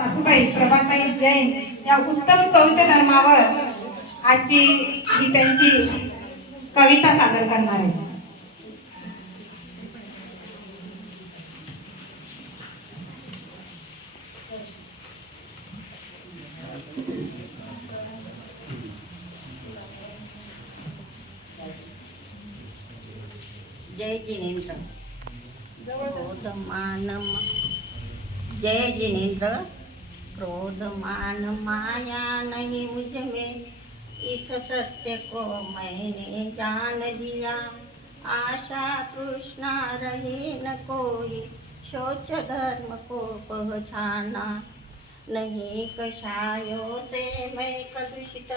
सासूबाई प्रभाताई जैन या उत्तम शौच धर्मावर आजची ही त्यांची कविता सादर करणार आहे. जय जिनेन्द्र क्रोध मान जय जिनेन्द्र क्रोध मान माया नहीं मुझ में, इस सत्य को मैंने जान लिया. आशा तृष्णा रहे न कोई, शौच धर्म को पहचाना नहीं. कषायों से मैं कलुषित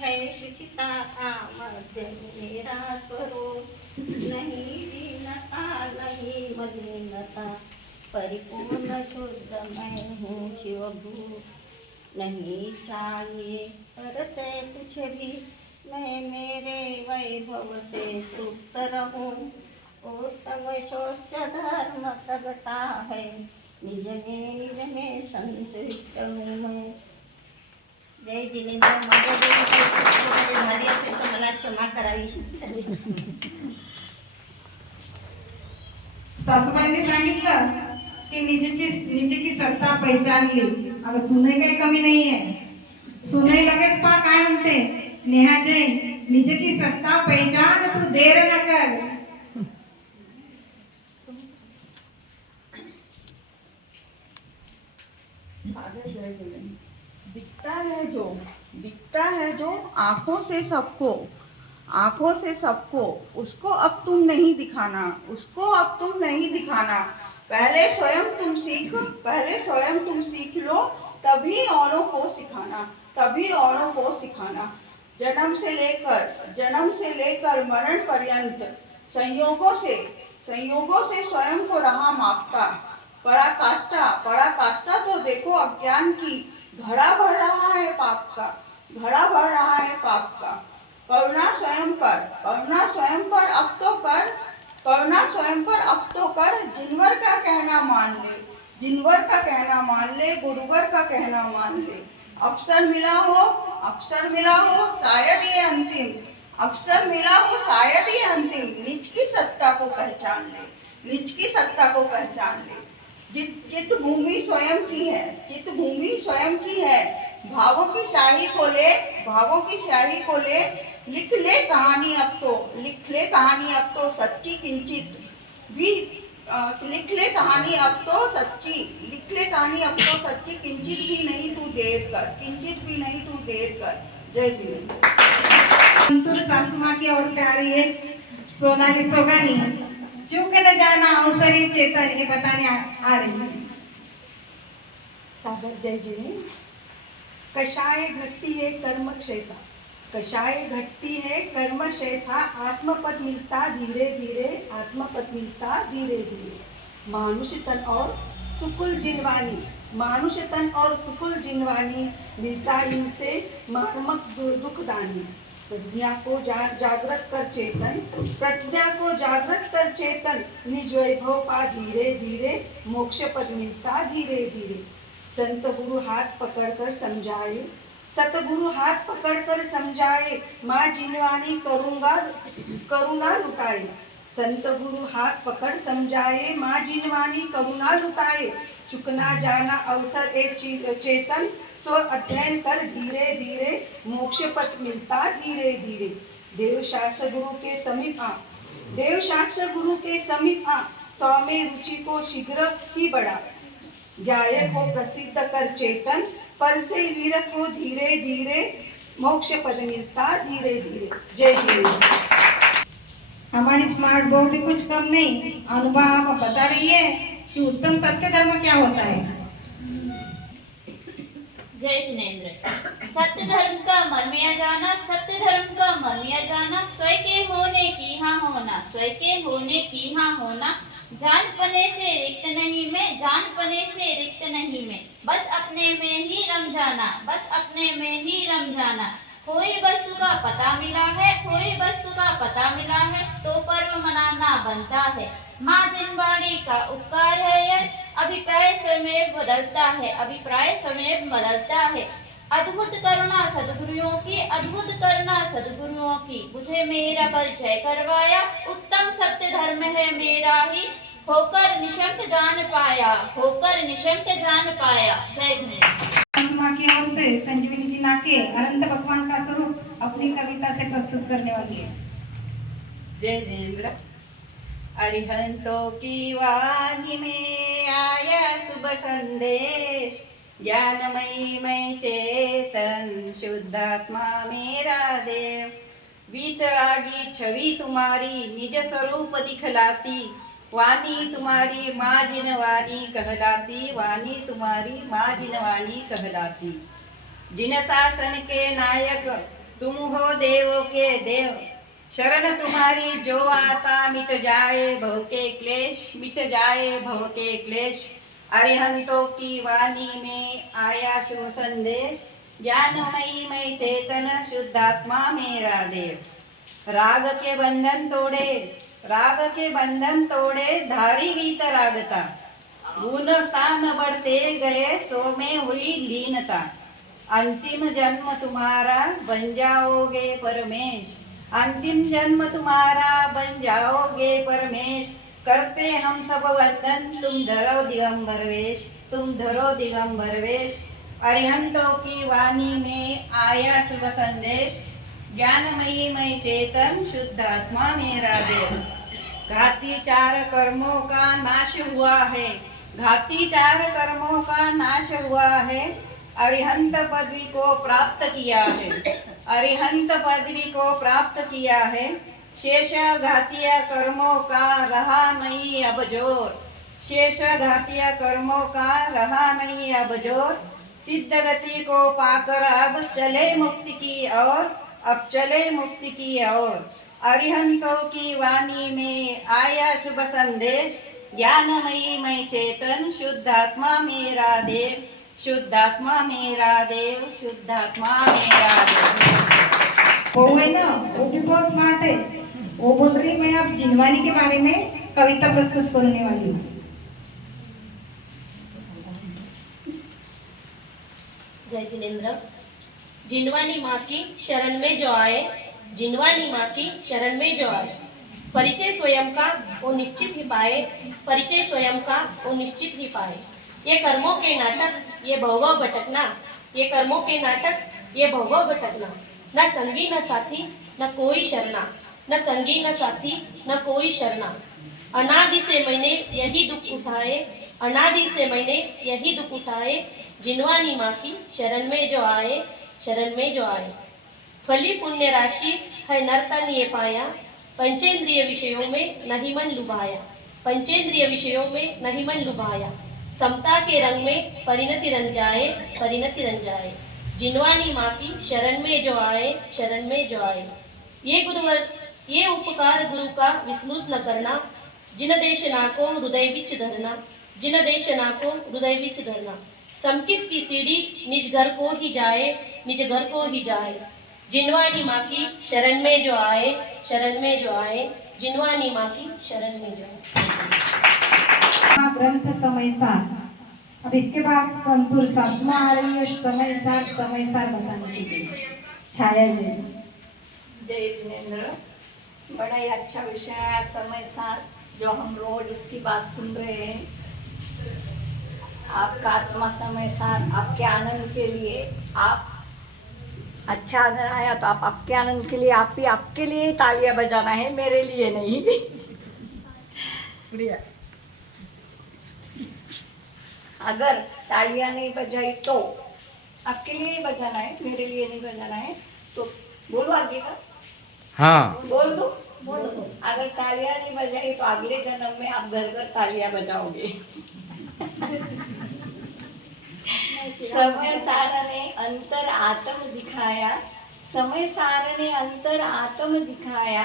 है, शुचिता का मध्य मेरा स्वरूप. नहीं दीनता नहीं मलिनता, परिपूर्ण शुद्ध मैं हूँ शिवभूत. नहीं चाहिए पर से कुछ भी, मैं मेरे वैभव से तृप्त रहूं. उत्तम शौच धर्म प्रगटा है, निज में संतुष्ट हूँ मैं. जय जिनेंद्र. माझ्या देवी झाली असेल तर मला क्षमा करावी. सासूबाईंनी सांगितलं की निजे की सत्ता पहचानली. अगं सुनई काही कमी नाहीये. सुनई लगेच पा काय म्हणते, नेहा जैन निजे की सत्ता पहचान, तू देर न कर. दिखता है जो आंखों से सबको, उसको अब तुम नहीं दिखाना, पहले स्वयं तुम सीख लो, तभी औरों को सिखाना. जन्म से लेकर मरण पर्यंत संयोगों से स्वयं को रहा मापता. पराकाष्ठा तो देखो अज्ञान की, घड़ा भर रहा है पाप का. करुणा स्वयं पर अब तो कर. जिनवर का कहना मान ले, गुरुवर का कहना मान ले. अवसर मिला हो शायद ये अंतिम, निज की सत्ता को पहचान ले. चित्त भूमि स्वयं की है, भावों की स्याही को ले. लिख ले कहानी अब तो सच्ची किंचित भी नहीं तू देर कर. जय श्री. संतूर सासू माँ की ओर से आ रही है सोनाली सोगानी. चूक न जाना अवसरी चेतन, ये बताने आ रही है. सादर जय जिने. कषाय घटती है कर्म क्षेथा, आत्मपद मिलता धीरे धीरे. मानुष तन और सुकुल जिनवानी, मिलता इनसे मार्मक दुखदानी. प्रज्ञा को जागृत कर चेतन, निज वैभव पा धीरे धीरे, मोक्ष पद मिलता धीरे धीरे. सतगुरु हाथ पकड़कर समझाए, माँ जिनवानी करुणा लुटाए. संतगुरु हाथ पकड़ समझाए, माँ जिनवानी करुणा लुटाए. चुकना जाना अवसर एक चेतन, स्व अध्ययन कर धीरे धीरे, मोक्ष पथ मिलता धीरे धीरे. देव शास्त्र गुरु के समीप आ, सौ में रुचि को शीघ्र ही बढ़ा. ज्ञाय को प्रसिद्ध कर चेतन, पर से विरत हो धीरे धीरे, मोक्ष पद मिलता धीरे धीरे. जय जिनेंद्र. हमारी स्मार्ट बोर्ड भी कुछ कम नहीं. अनुभव आप बता रही है कि उत्तम सत्य धर्म क्या होता है. जय जिनेन्द्र. सत्य धर्म का मर्म जाना, स्वयं के होने की हाँ होना. जानपने से रिक्त नहीं मैं, बस अपने में ही रम जाना. कोई वस्तु का पता मिला है, कोई वस्तु का पता मिला है तो पर्व मनाना बनता है। माँ जिनवाणी का उपकार है यह, अभिप्राय स्वयं बदलता है, अभिप्राय स्वयं बदलता है। अद्भुत करुणा सद्गुरुओं की, अद्भुत करुणा सद्गुरुओं की, मुझे मेरा परिचय करवाया, उत्तम सत्य धर्म है मेरा ही, होकर निशंक जान पाया, होकर निशंक जान पाया। जय जिनेंद्र। माँ की ओर से संजीवनी जी नाके अनंत भगवान का स्वरूप अपनी कविता से प्रस्तुत करने वाली है। जय जिनेंद्र। अरिहंतों की वाणी में आया शुभ संदेश, ज्ञानमयी मैं चेतन शुद्धात्मा मेरा देव, वीतरागी छवि तुम्हारी निज स्वरूप दिखलाती, वाणी तुम्हारी माँ जिनवानी कहलाती, वाणी तुम्हारी माँ जिनवानी कहलाती। जिन शासन के नायक तुम हो देवों के देव, शरण तुम्हारी जो आता मिट जाए भव के क्लेश, मिट जाए भव के क्लेश। अरिहंतों की वाणी में आया शुभ संदेश, ज्ञानमयी मैं चेतन शुद्धात्मा मेरा देव। राग के बंधन तोड़े, राग के बंधन तोड़े धारी गीत रागता, गुण स्थान बढ़ते गए सो में हुई लीनता। अंतिम जन्म तुम्हारा बन जाओगे परमेश, अंतिम जन्म तुम्हारा बन जाओगे परमेश। करते हम सब वंदन तुम धरो दिगंबर वेश, तुम धरो दिगंबर वेश। अरिहंतों की वाणी में आया शुभ संदेश, ज्ञानमयी मैं चेतन शुद्धात्मा मेरा देव। घाती चार कर्मों का नाश हुआ है, घाती चार कर्मों का नाश हुआ है, अरिहंत पदवी को प्राप्त किया है, अरिहंत पदवी को प्राप्त किया है। शेष घातीय कर्मों का रहा नहीं अब जोर, शेष घातीय कर्मों का रहा नहीं अब जोर। सिद्ध गति को पाकर अब चले मुक्ति की ओर, अब चले मुक्ति की ओर। अरिहंतों की वाणी में आया शुभ संदेश, ज्ञानमयी मैं चेतन शुद्धात्मा मेरा देव, शुद्धात्मा मेरा देव, शुद्धात्मा मेरा देव। वो है ना, वो भी बहुत स्मार्ट है। वो बोल रही मैं अब जिनवानी के बारे में कविता प्रस्तुत करने वाली हूँ। जय जिनेंद्र। जिनवानी माँ की शरण में जो आए, जिनवानी माँ की शरण में जो आए, परिचय स्वयं का वो निश्चित ही पाए, परिचय स्वयं का वो निश्चित ही पाए। ये कर्मों के नाटक ये भव भटकना, ये कर्मों के नाटक ये भव भटकना। न संगी न साथी न कोई शरणा, न संगी न साथी न कोई शरणा। अनादि से मैंने यही दुख उठाए, अनादि से मैंने यही दुख उठाए, जिनवानी माँ की शरण में जो आए, शरण में जो आए। फली पुण्य राशि है नर्तन ये पाया, पंचेंद्रिय विषयों में नहीं मन लुभाया, पंचेंद्रिय विषयों में नहीं मन लुभाया। समता के रंग में परिणति रंग जाए, परिणति रंग जाए। जिनवानी माँ की शरण में जो आए, शरण में जो आए। ये गुरुवर ये उपकार गुरु का विस्मृत न करना, जिन देश ना को हृदय बिच धरना, जिन देश ना को हृदय बिच धरना। संकित की सीढ़ी निज घर को ही जाए, निज घर को ही जाए। जिनवानी माँ की शरण में जो आए, शरण में जो आए, जिनवानी माँ की शरण में जो आए। ग्रंथ समय सार। अब इसके बाद संतूर सासमा आ रही है समय सार बताने के लिए। छाया जी। जय जिनेंद्र। बड़ा ही अच्छा विषय है समय सार, जो हम रोज इसकी बात सुन रहे हैं। आपका आत्मा समय सार आपके आनंद के लिए, आप अच्छा अगर आया तो आप आपके आनंद के लिए, आप ही आपके लिए तालियां बजाना है, मेरे लिए नहीं। प्रिया, अगर तालियां नहीं बजाई तो आपके लिए ही बजाना है, मेरे लिए नहीं बजाना है। तो बोलो आगे का। हाँ, बोल दो, बोल दो। अगर तालियां नहीं बजाई तो अगले जन्म में आप घर घर तालियां बजाओगे। समय सार ने अंतर आत्म दिखाया, समय सार ने अंतर आत्म दिखाया,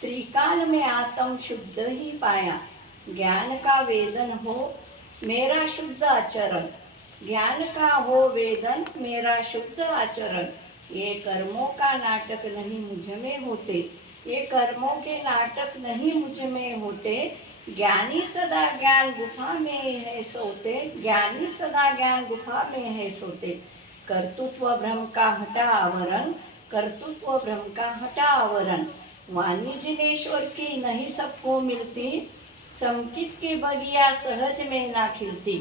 त्रिकाल में आत्म शुद्ध ही पाया। ज्ञान का वेदन हो मेरा शुद्ध आचरण, ज्ञान का हो वेदन मेरा शुद्ध आचरण। ये कर्मों का नाटक नहीं मुझ में होते, ये कर्मों के नाटक नहीं मुझ में होते। ज्ञानी सदा ज्ञान गुफा में है सोते, ज्ञानी सदा ज्ञान गुफा में है सोते। कर्तृत्व भ्रम का हटा आवरण, कर्तृत्व भ्रम का हटा आवरण। वाणी जिनेश्वर की नहीं सबको मिलती, संकित के बगिया सहज में ना खिलती।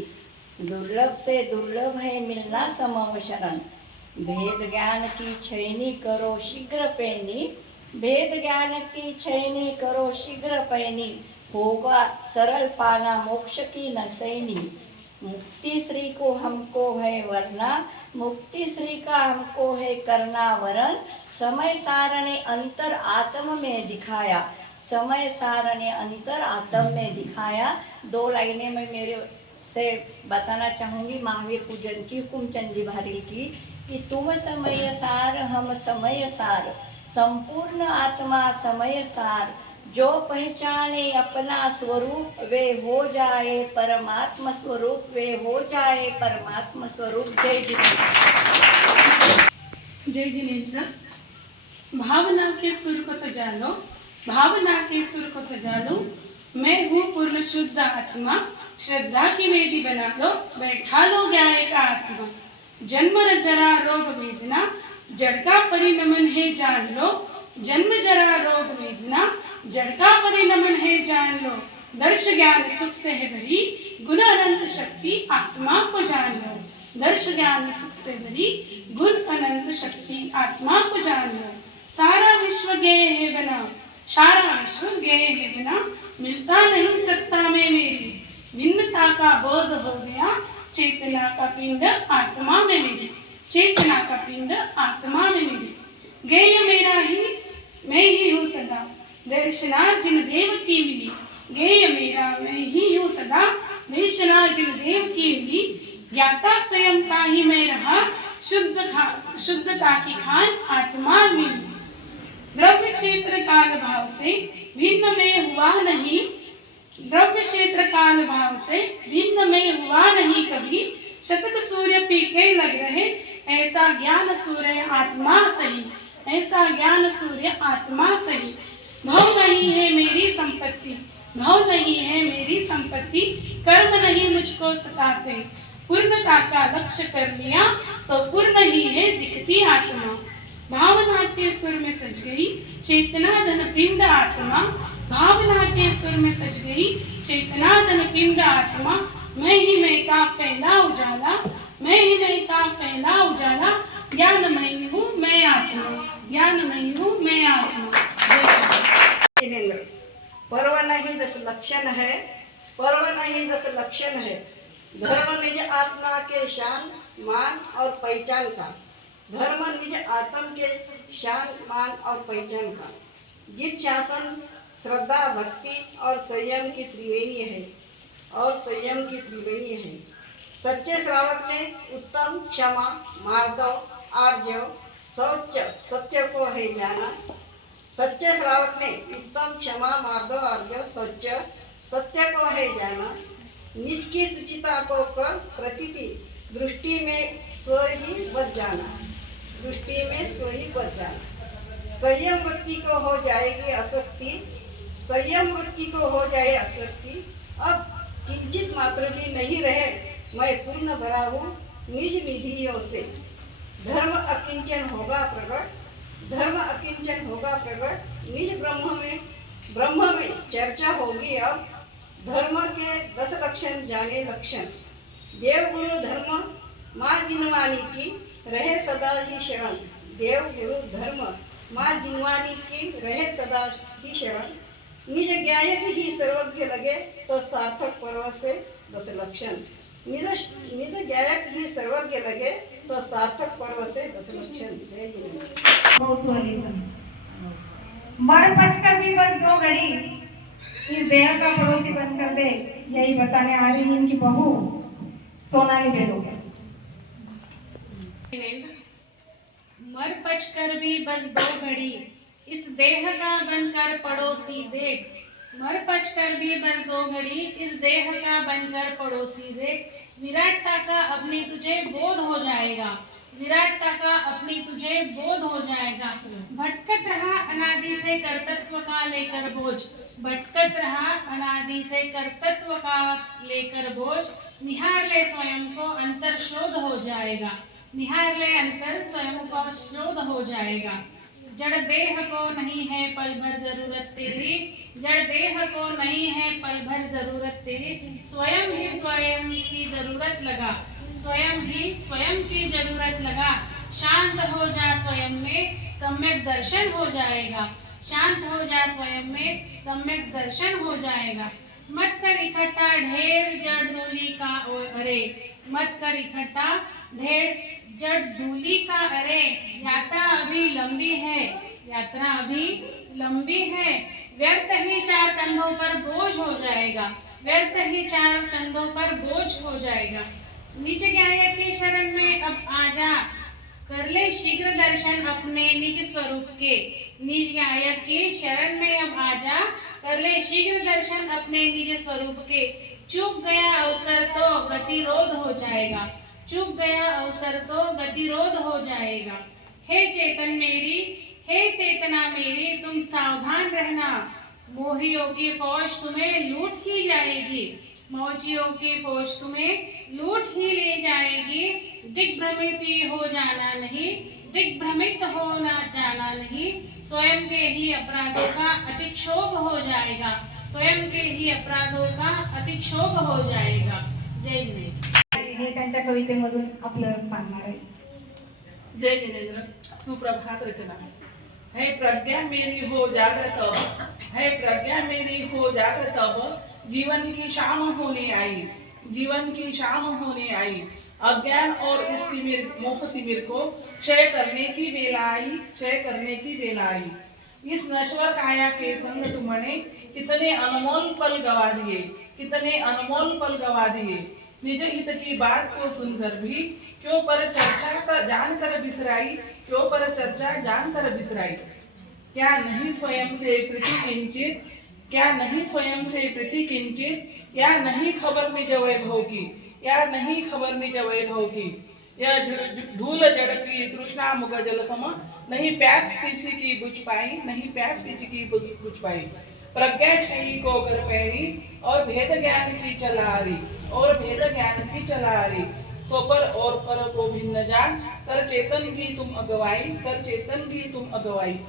दुर्लभ से दुर्लभ है मिलना समव शरण, भेद ज्ञान की छैनी करो शीघ्र पैनी, भेद ज्ञान की छैनी करो शीघ्र पैनी। होगा सरल पाना मोक्ष की न सैनी। मुक्ति श्री को हमको है वरना, मुक्ति श्री का हमको है करना वरण। समय सार ने अंतर आत्म में दिखाया, समय सार ने अंतर आत्म में दिखाया। 2 लाइनें में मेरे से बताना चाहूँगी महावीर पूजन की, हुकुमचंद जी भारी की, कि तुम समय सार हम समय सार, संपूर्ण आत्मा समय सार। जो पहचाने अपना स्वरूप वे हो जाए परमात्मा स्वरूप, वे हो जाए परमात्मा स्वरूप। जय जिनेन्द्र। जय जिनेन्द्र। भावना के सुर को सजा लो, भावना के सुर को सजा लो। मैं हूँ पूर्ण शुद्ध आत्मा, श्रद्धा की वेदी बना लो, बैठा लो ज्ञाय का आत्मा। जन्म जरा रोग वेदना, जड़ का परिणमन है जान लो। जन्म जरा रोग वेदना, जड़ का परिणमन है जान लो। दर्श ज्ञान सुख से है भरी, गुण अनंत शक्ति आत्मा को जान लो। दर्श ज्ञान सुख से भरी, गुण अनंत शक्ति आत्मा को जान लो। सारा विश्व गेय है बना, सारा विश्व गेय है बना। मिलता नहीं सत्ता में मेरी, भिन्नता का बोध हो गया। चेतना का पिंड आत्मा में मेरी, चेतना का पिंड आत्मा में मेरी। गेय मेरा ही मैं ही हूँ सदा, दर्शना जिन देव की मिली। गेय मेरा मैं ही हूँ सदा, दर्शना जिन देव की मिली। ज्ञाता स्वयं का ही मैं रहा, शुद्धता की खान आत्मा मिली। द्रव्य क्षेत्र काल भाव से भिन्न में हुआ नहीं, द्रव्य क्षेत्र काल भाव से भिन्न में हुआ नहीं कभी। शतक सूर्य फीके लग रहे, ऐसा ज्ञान सूर्य आत्मा सही, ऐसा ज्ञान सूर्य आत्मा सही। भव नहीं है मेरी संपत्ति, भव नहीं है मेरी संपत्ति। कर्म नहीं मुझको सताते, पूर्णता का लक्ष्य कर लिया तो पूर्ण ही है दिखती आत्मा। भावना के सुर में सज गई चेतना धन पिंड आत्मा, भावना के सुर में सज गई चेतना धन पिंड आत्मा। मैं ही मैं का पहला उजाला, मैं ही मैं का पहला उजाला। ज्ञानमयी हूँ मैं आत्मा, ज्ञानमयी हूँ मैं आत्मा। जिनेन्द्र। पर्व नहीं 10 लक्षण है, पर्व नहीं 10 लक्षण है। धर्म निज आत्मा के शान मान और पहचान का, धर्म निज आत्म के शान मान और पहचान का। जित शासन श्रद्धा भक्ति और संयम की त्रिवेणी है, और संयम की त्रिवेणी है। सच्चे श्रावक ने उत्तम क्षमा मार्दव आर्जव शौच सत्य को है जाना। सच्चे श्रावक ने उत्तम क्षमा मार्दव आर्जव शौच सत्य को है जाना। निज की सुचिता को कर प्रतीति, दृष्टि में स्व ही बच जाना, दृष्टि में स्व ही बच जाना। संयम वृत्ति को हो जाएगी आसक्ति, संयम वृत्ति को हो जाए आसक्ति। अब किंचित मात्र भी नहीं रहे, मैं पूर्ण भरा हूँ निज निधियों से। धर्म अकिंचन होगा प्रकट, धर्म अकिंचन होगा प्रकट। निज ब्रह्म में चर्चा होगी अब। धर्म के 10 लक्षण जाने लक्षण। देव गुरु धर्म माँ जिनवानी की रहे सदा ही शरण। देव गुरु धर्म माँ जिनवानी की रहे सदा ही शरण। निज ज्ञायक ही सर्वज्ञ लगे तो सार्थक पर्व से 10 लक्षण। निज ज्ञायक ही सर्वज्ञ लगे तो सार्थक पर्व से 10 लक्षण। मर पचकर भी बस 2 घड़ी इस देह का पड़ोसी बनकर दे, यही बताने आ रही इनकी बहू सोनाली बेगम। मर पचकर भी बस 2 घड़ी इस देह का बनकर पड़ोसी देख। मर पचकर भी बस 2 घड़ी इस देह का बनकर पड़ोसी देख। विराटता का अपने तुझे बोध हो जाएगा, विराटता का अपनी तुझे बोध हो जाएगा। भटकत रहा अनादि से कर्तृत्व का लेकर बोझ, भटकत रहा अनादि से कर्तृत्व का लेकर बोझ, निहार ले स्वयं को अंतर शोध हो जाएगा, निहार ले अंतर स्वयं को शोध हो जाएगा। जड़ देह को नहीं है पल भर जरूरत तेरी, जड़ देह को नहीं है पल भर जरूरत तेरी, स्वयं ही स्वयं की जरूरत लगा, स्वयं ही स्वयं की जरूरत लगा। शांत हो जा स्वयं में सम्यक दर्शन हो जाएगा, शांत हो जा स्वयं में सम्यक दर्शन हो जाएगा। मत कर इकट्ठा ढेर जड़ धूलि का अरे, मत कर इकट्ठा ढेर जड़ धूलि का अरे, यात्रा अभी लंबी है, यात्रा अभी लंबी है। व्यर्थ ही चार कंधों पर बोझ हो जाएगा, व्यर्थ ही चार कंधों पर बोझ हो जाएगा। निज गायक की शरण में अब आजा, कर ले शीघ्र दर्शन अपने निज स्वरूप के, निज गायक की शरण में अब आजा, कर ले शीघ्र दर्शन अपने निज स्वरूप के। चूक गया अवसर तो गतिरोध हो जाएगा, चूक गया अवसर तो गतिरोध हो जाएगा। हे चेतन मेरी, हे चेतना मेरी तुम सावधान रहना, मोहियों की फौज तुम्हें लूट ही जाएगी, मौजियों की फौज तुम्हें लूट ही ले जाएगी। दिग्भ्रमित हो जाना नहीं, दिग्भ्रमित होना जाना नहीं, स्वयं के ही अपराधों का अतिक्षोभ हो जाएगा, स्वयं के ही अपराधों का अतिक्षोभ हो जाएगा। जय जिनेंद्र। हे त्यांच्या कवितेमधून आपलं सांगणार आहे। जय जिनेंद्र। सुप्रभात रचना। है प्रज्ञा मेरी हो जागृत अब, है प्रज्ञा मेरी हो जागृत अब, जीवन की शाम होने आई, जीवन की शाम होने आई। अज्ञान और इस तिमिर मोह तिमिर को क्षय करने की बेला आई, क्षय करने की बेला आई। इस नश्वर काया के संग तुमने कितने अनमोल पल गवा दिए, कितने अनमोल पल गवा दिए। निज हित की बात को सुनकर भी क्यों पर चर्चा कर जानकर बिसराई, क्यों पर चर्चा जानकर बिसराई। क्या नहीं स्वयं से प्रीति किंचित, क्या नहीं स्वयं से प्रीति किंचित, या नहीं खबर निज वैभव की, या नहीं खबर निज वैभव की। यह धूल जड़ की तृष्णा मुग जल सम, नहीं प्यास किसी की बुझ पाई, नहीं प्यास किसी की बुझ पाई। प्रज्ञा छई को कर पैरी और भेद ज्ञान की चलारी, और भेद ज्ञान की चलारी। सो पर को भिन्न जान, कर चेतन की तुम अगवाई, कर चेतन की तुम अगवाई।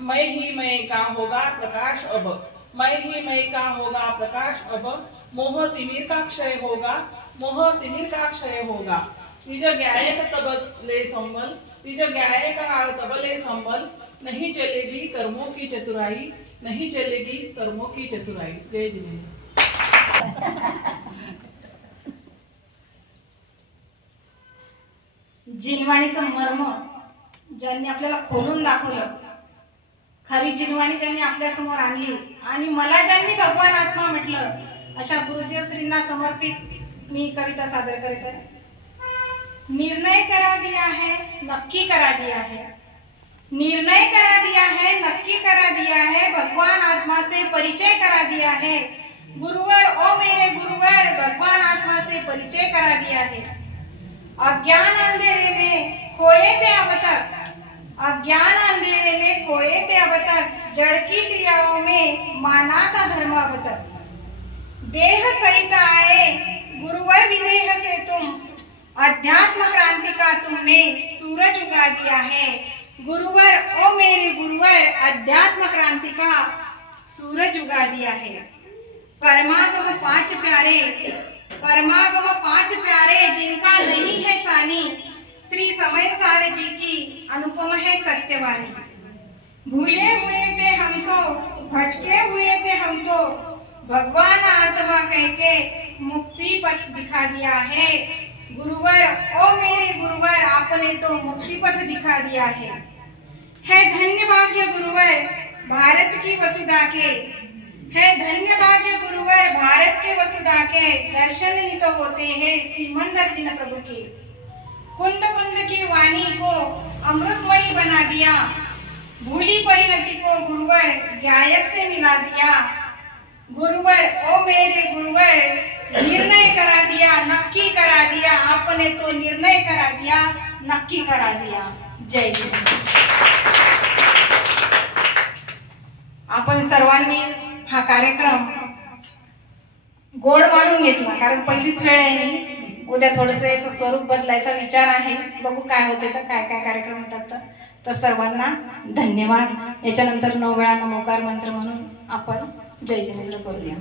मैं ही मैं का होगा प्रकाश अब, मैं ही मैं का होगा प्रकाश अब। मोह तिमिर का क्षय होगा, मोह तिमिर का क्षय होगा। निज गायक तब ले संबल, निज गायक तब ले संबल। नहीं चलेगी कर्मों की चतुराई, नहीं चलेगी कर्मों की चतुराई। जय जिनेंद्र। जिनवाणीचं मर्म ज्यांनी आपल्याला खोलून दाखवलं, खरी जिनवाणी ज्यांनी आपल्या समोर आणली आणि मला ज्यांनी भगवान आत्मा म्हटलं, अशा गुरुदेव श्रींना समर्पित मी कविता सादर करत आहे। निर्णय करा दिया है, नक्की करा दिया है, निर्णय करा दिया है, नक्की करा दिया है। भगवान आत्मा से परिचय करा दिया है, गुरुवर ओ मेरे गुरुवर, भगवान आत्मा से परिचय करा दिया है। अज्ञान अंधेरे में खोए थे अब तक, अज्ञान अंधेरे में खोए थे अब तक, जड़ की क्रियाओं में माना था धर्म अब तक। देह सहित आए गुरुवर विदेह से तुम, अध्यात्म क्रांति का तुमने सूरज उगा दिया है। गुरुवर ओ मेरे गुरुवर, अध्यात्म क्रांति का सूरज उगा दिया है। परमागम पांच प्यारे, परमागम पांच प्यारे, जिनका नहीं है सानी, श्री समय सार जी की अनुपम है सत्यवाणी। भूले हुए थे हम तो, भटके हुए थे हम तो, भगवान आत्मा कह के मुक्ति पथ दिखा दिया है। गुरुवर ओ मेरे गुरुवर, आपने तो मुक्ति पथ दिखा दिया है धन्य भाग्य गुरुवर भारत की वसुधा के, है धन्य भाग्य गुरुवर भारत के वसुधा के। दर्शन ही तो होते हैं सिमंदर जिन प्रभु के। कुंद कुंद की वाणी को अमृतमयी बना दिया, भूली परिणति को गुरुवर गायक से मिला दिया। गुरुवर ओ मेरे गुरुवर, निर्णय करा दिया, नक्की करा दिया, आपने तो निर्णय करा दिया, नक्की करा दिया. जय जिनेंद्र. आपण सर्वांनी हा कार्यक्रम गोड मानून घेतला, कारण पहिलीच वेळ आहे. उद्या थोडंसं याचं स्वरूप बदलायचा विचार आहे. बघू काय होते, तर काय काय कार्यक्रम होतात. तर सर्वांना धन्यवाद. याच्यानंतर 9 वेळा नमोकार मंत्र म्हणून आपण जय जिनेंद्र करूया.